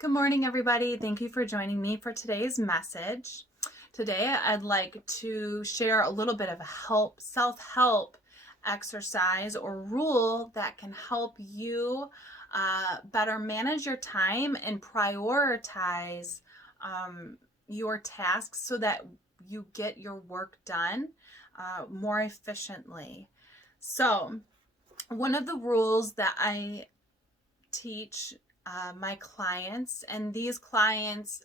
Good morning, everybody. Thank you for joining me for today's message. Today, I'd like to share a little bit of a self-help exercise or rule that can help you better manage your time and prioritize your tasks so that you get your work done more efficiently. So, one of the rules that I teach my clients, and these clients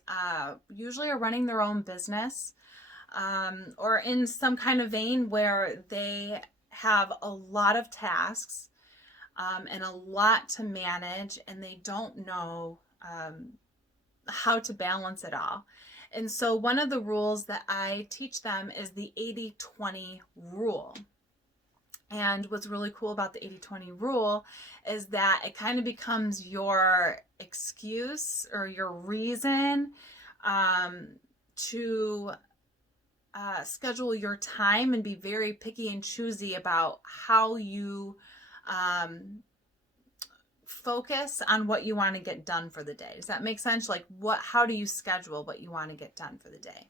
usually are running their own business or in some kind of vein where they have a lot of tasks and a lot to manage, and they don't know how to balance it all. And so one of the rules that I teach them is the 80-20 rule. And what's really cool about the 80-20 rule is that it kind of becomes your excuse or your reason to schedule your time and be very picky and choosy about how you focus on what you want to get done for the day. Does that make sense? Like how do you schedule what you want to get done for the day?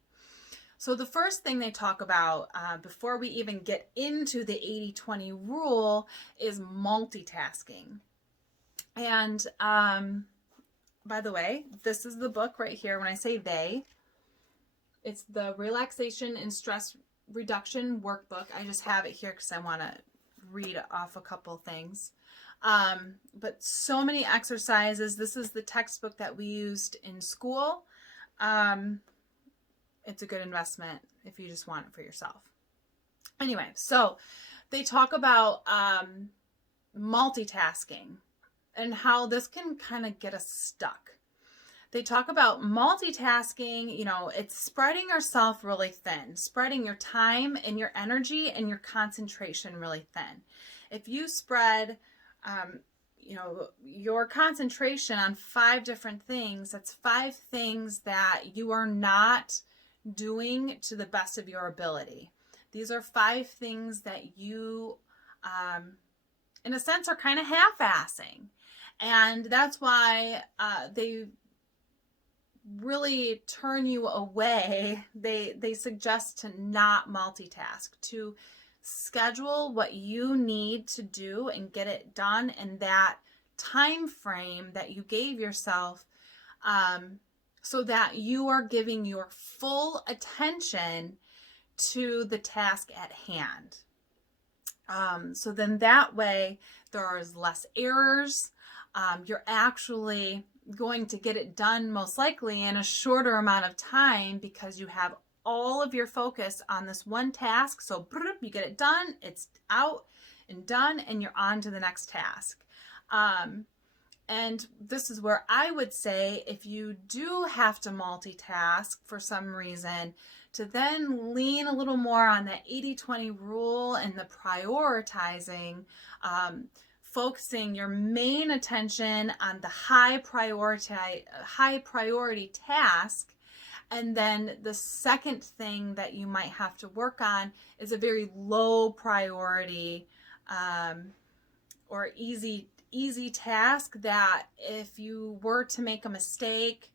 So the first thing they talk about before we even get into the 80-20 rule is multitasking. And by the way, this is the book right here. When I say they, it's the Relaxation and Stress Reduction Workbook. I just have it here because I want to read off a couple things. But so many exercises. This is the textbook that we used in school. It's a good investment if you just want it for yourself. Anyway, so they talk about multitasking and how this can kind of get us stuck. They talk about multitasking, it's spreading yourself really thin, spreading your time and your energy and your concentration really thin. If you spread, your concentration on 5 different things, that's 5 things that you are not doing to the best of your ability. These are 5 things that you, in a sense, are kind of half-assing. And that's why they really turn you away. They suggest to not multitask, to schedule what you need to do and get it done in that time frame that you gave yourself, so that you are giving your full attention to the task at hand. So then that way there is less errors. You're actually going to get it done most likely in a shorter amount of time because you have all of your focus on this one task. So you get it done, it's out and done, and you're on to the next task. And this is where I would say, if you do have to multitask for some reason, to then lean a little more on that 80-20 rule and the prioritizing, focusing your main attention on the high priority task. And then the second thing that you might have to work on is a very low priority or easy task that if you were to make a mistake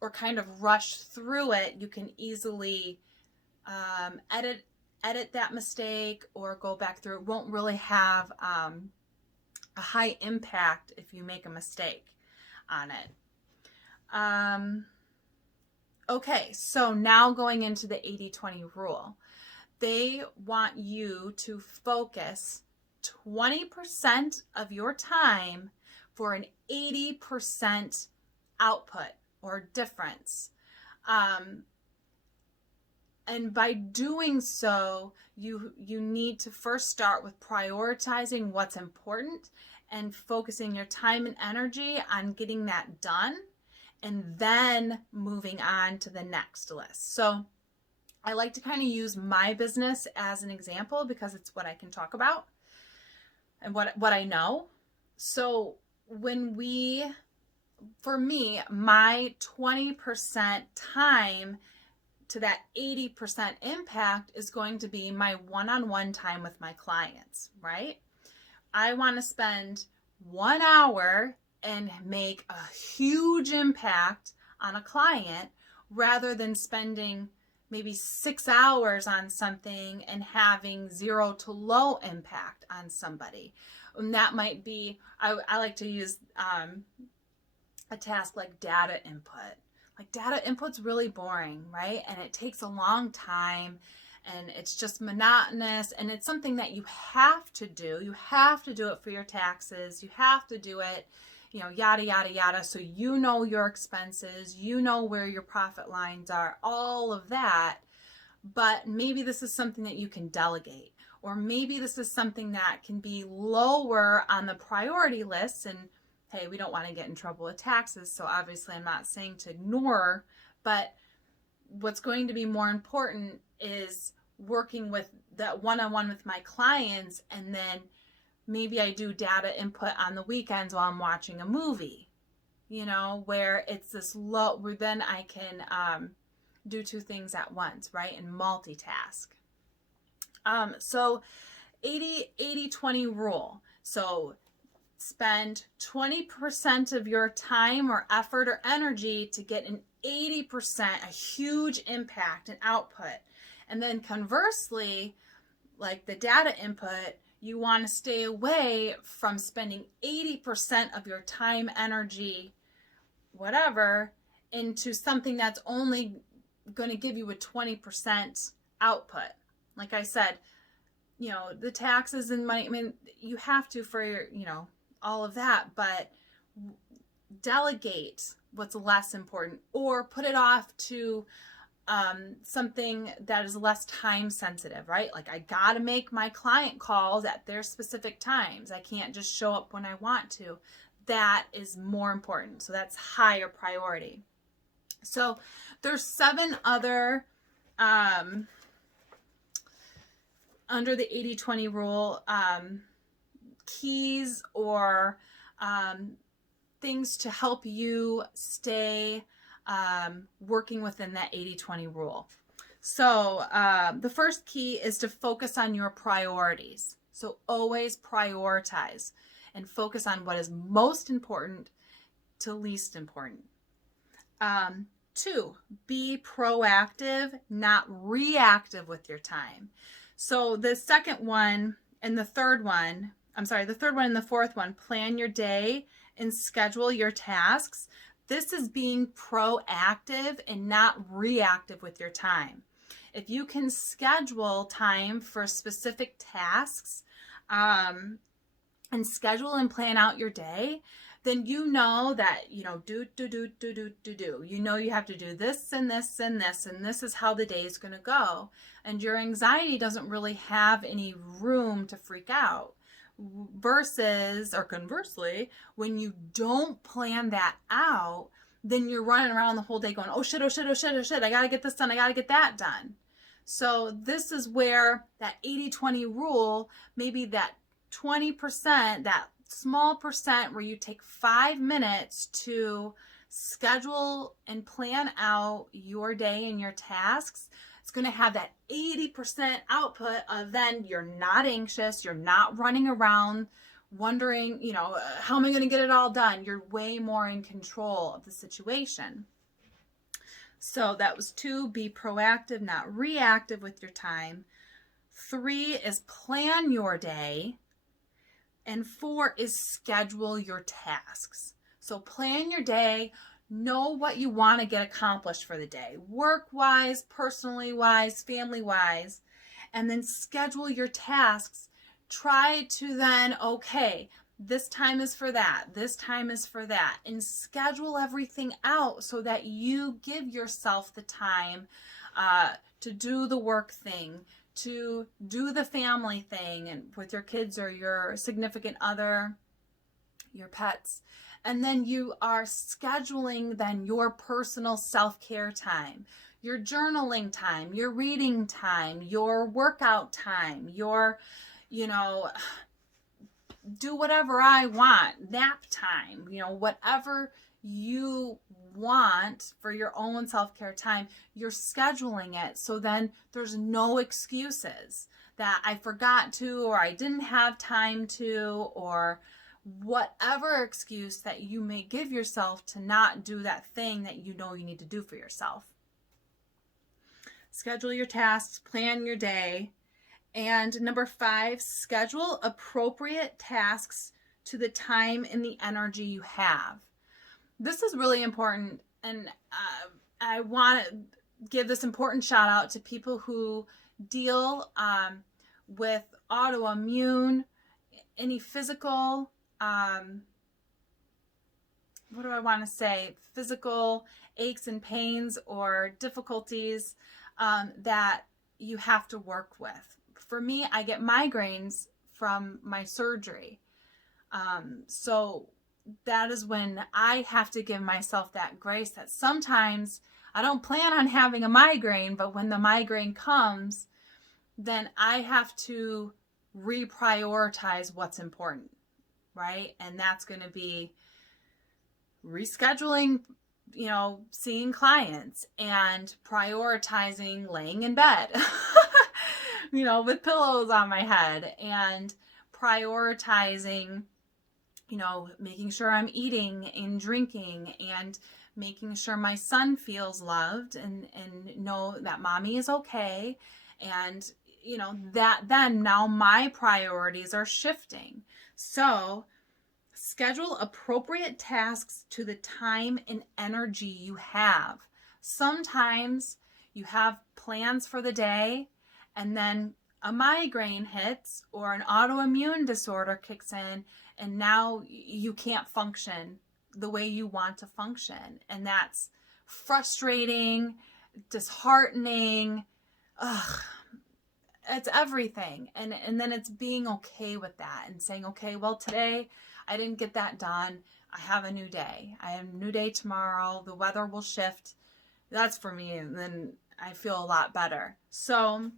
or kind of rush through it, you can easily edit that mistake or go back through. It won't really have a high impact if you make a mistake on it. Okay, so now going into the 80-20 rule. They want you to focus 20% of your time for an 80% output or difference. And by doing so, you need to first start with prioritizing what's important and focusing your time and energy on getting that done, and then moving on to the next list. So I like to kind of use my business as an example because it's what I can talk about and what I know. So for me, my 20% time to that 80% impact is going to be my one-on-one time with my clients, right? I want to spend 1 hour and make a huge impact on a client rather than spending maybe 6 hours on something and having zero to low impact on somebody. And that might be, I like to use a task like data input. Like data input's really boring, right? And it takes a long time and it's just monotonous, and it's something that you have to do. You have to do it for your taxes. You have to do it, yada, yada, yada. So you know your expenses, you know where your profit lines are, all of that. But maybe this is something that you can delegate, or maybe this is something that can be lower on the priority list. And hey, we don't want to get in trouble with taxes, so obviously I'm not saying to ignore, but what's going to be more important is working with that one-on-one with my clients, and then maybe I do data input on the weekends while I'm watching a movie, where it's this low, where then I can do two things at once, right? And multitask. So 80-20 rule. So spend 20% of your time or effort or energy to get an 80%, a huge impact and output. And then conversely, like the data input, you want to stay away from spending 80% of your time, energy, whatever, into something that's only going to give you a 20% output. Like I said, the taxes and money, I mean, you have to for your, all of that, but delegate what's less important, or put it off to something that is less time sensitive, right? Like I got to make my client calls at their specific times. I can't just show up when I want to. That is more important. So that's higher priority. So there's 7 other, under the 80-20 rule, keys or things to help you stay working within that 80-20 rule. So the first key is to focus on your priorities. So always prioritize and focus on what is most important to least important. 2, be proactive, not reactive with your time. So the second one and the third one, the third one and the fourth one, plan your day and schedule your tasks. This is being proactive and not reactive with your time. If you can schedule time for specific tasks and schedule and plan out your day, then you know that, you have to do this and this and this, and this is how the day is going to go. And your anxiety doesn't really have any room to freak out. Conversely, when you don't plan that out, then you're running around the whole day going, oh shit, oh shit, oh shit, oh shit, I got to get this done, I got to get that done. So this is where that 80-20 rule, maybe that 20%, that small percent where you take 5 minutes to schedule and plan out your day and your tasks, it's going to have that 80% output of then you're not anxious, you're not running around wondering, how am I going to get it all done? You're way more in control of the situation. So that was 2, be proactive, not reactive with your time. 3 is plan your day. And 4 is schedule your tasks. So plan your day, know what you want to get accomplished for the day, work-wise, personally-wise, family-wise, and then schedule your tasks. Try to then, okay, this time is for that, this time is for that, and schedule everything out so that you give yourself the time to do the work thing, to do the family thing and with your kids or your significant other, your pets. And then you are scheduling then your personal self-care time, your journaling time, your reading time, your workout time, your, do whatever I want, nap time, whatever you want for your own self-care time, you're scheduling it. So then there's no excuses that I forgot to, or I didn't have time to, or whatever excuse that you may give yourself to not do that thing that you know you need to do for yourself. Schedule your tasks, plan your day. And number 5, schedule appropriate tasks to the time and the energy you have. This is really important, and I want to give this important shout out to people who deal with autoimmune, any physical, what do I want to say? Physical aches and pains or difficulties that you have to work with. For me, I get migraines from my surgery. So that is when I have to give myself that grace that sometimes I don't plan on having a migraine, but when the migraine comes, then I have to reprioritize what's important, right? And that's going to be rescheduling, seeing clients and prioritizing laying in bed, with pillows on my head, and prioritizing, making sure I'm eating and drinking and making sure my son feels loved and know that mommy is okay. And, that then now my priorities are shifting. So schedule appropriate tasks to the time and energy you have. Sometimes you have plans for the day and then a migraine hits or an autoimmune disorder kicks in, and now you can't function the way you want to function. And that's frustrating, disheartening. It's everything. And then it's being okay with that and saying, okay, well, today I didn't get that done. I have a new day. I have a new day tomorrow. The weather will shift. That's for me. And then I feel a lot better. So,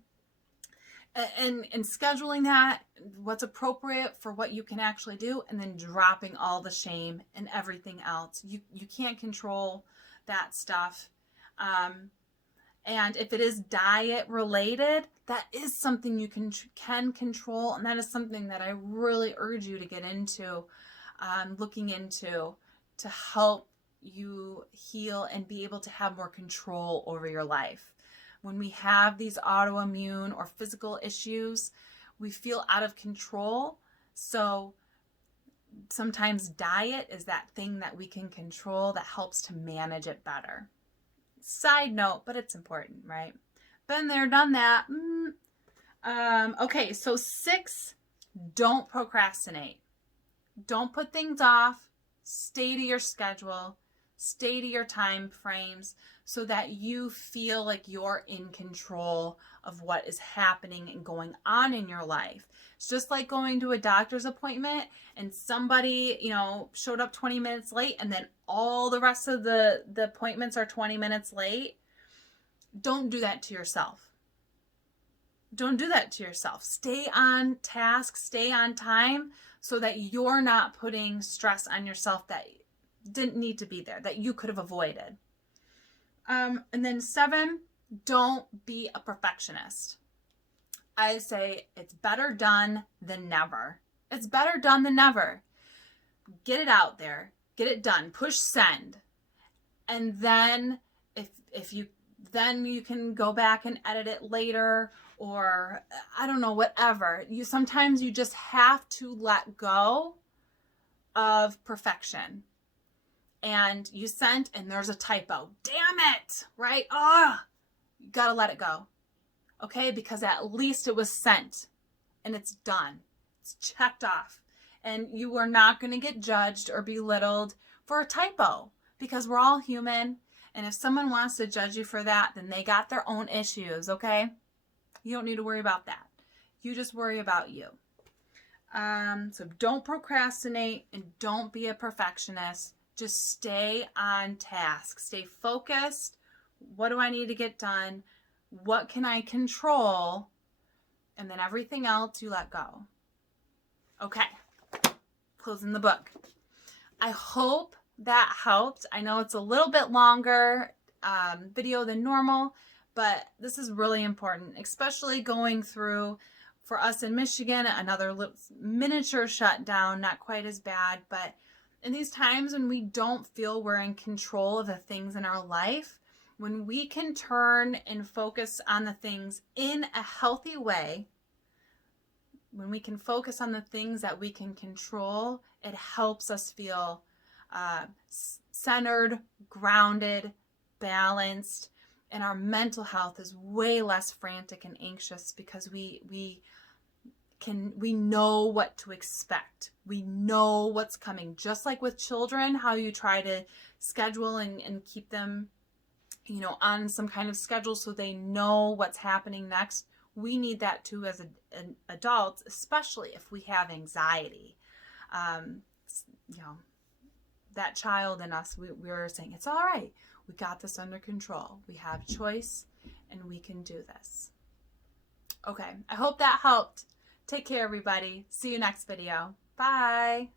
and scheduling that, what's appropriate for what you can actually do, and then dropping all the shame and everything else. You can't control that stuff. And if it is diet related, that is something you can control. And that is something that I really urge you to get into, looking into, to help you heal and be able to have more control over your life. When we have these autoimmune or physical issues, we feel out of control. So sometimes diet is that thing that we can control that helps to manage it better. Side note, but it's important, right? Been there, done that. Okay, so 6, don't procrastinate. Don't put things off. Stay to your schedule. Stay to your time frames so that you feel like you're in control of what is happening and going on in your life. It's just like going to a doctor's appointment and somebody, showed up 20 minutes late and then all the rest of the appointments are 20 minutes late. Don't do that to yourself. Don't do that to yourself. Stay on task, stay on time so that you're not putting stress on yourself that didn't need to be there, that you could have avoided. And then 7, don't be a perfectionist. I say it's better done than never. It's better done than never. Get it out there. Get it done. Push send. And then if you can go back and edit it later, or I don't know, whatever. Sometimes you just have to let go of perfection. And you sent and there's a typo. Damn it, right? You gotta let it go. Okay, because at least it was sent and it's done. It's checked off. And you are not going to get judged or belittled for a typo because we're all human. And if someone wants to judge you for that, then they got their own issues, okay? You don't need to worry about that. You just worry about you. So don't procrastinate and don't be a perfectionist. Just stay on task. Stay focused. What do I need to get done? What can I control? And then everything else you let go. Okay. Closing the book. I hope that helped. I know it's a little bit longer video than normal, but this is really important, especially going through for us in Michigan, another miniature shutdown, not quite as bad, but in these times when we don't feel we're in control of the things in our life, when we can turn and focus on the things in a healthy way, when we can focus on the things that we can control, it helps us feel centered, grounded, balanced, and our mental health is way less frantic and anxious because we know what to expect. We know what's coming. Just like with children, how you try to schedule and keep them, on some kind of schedule so they know what's happening next. We need that too as an adult, especially if we have anxiety. That child in us, we're saying, it's all right. We got this under control. We have choice and we can do this. Okay, I hope that helped. Take care, everybody. See you next video. Bye.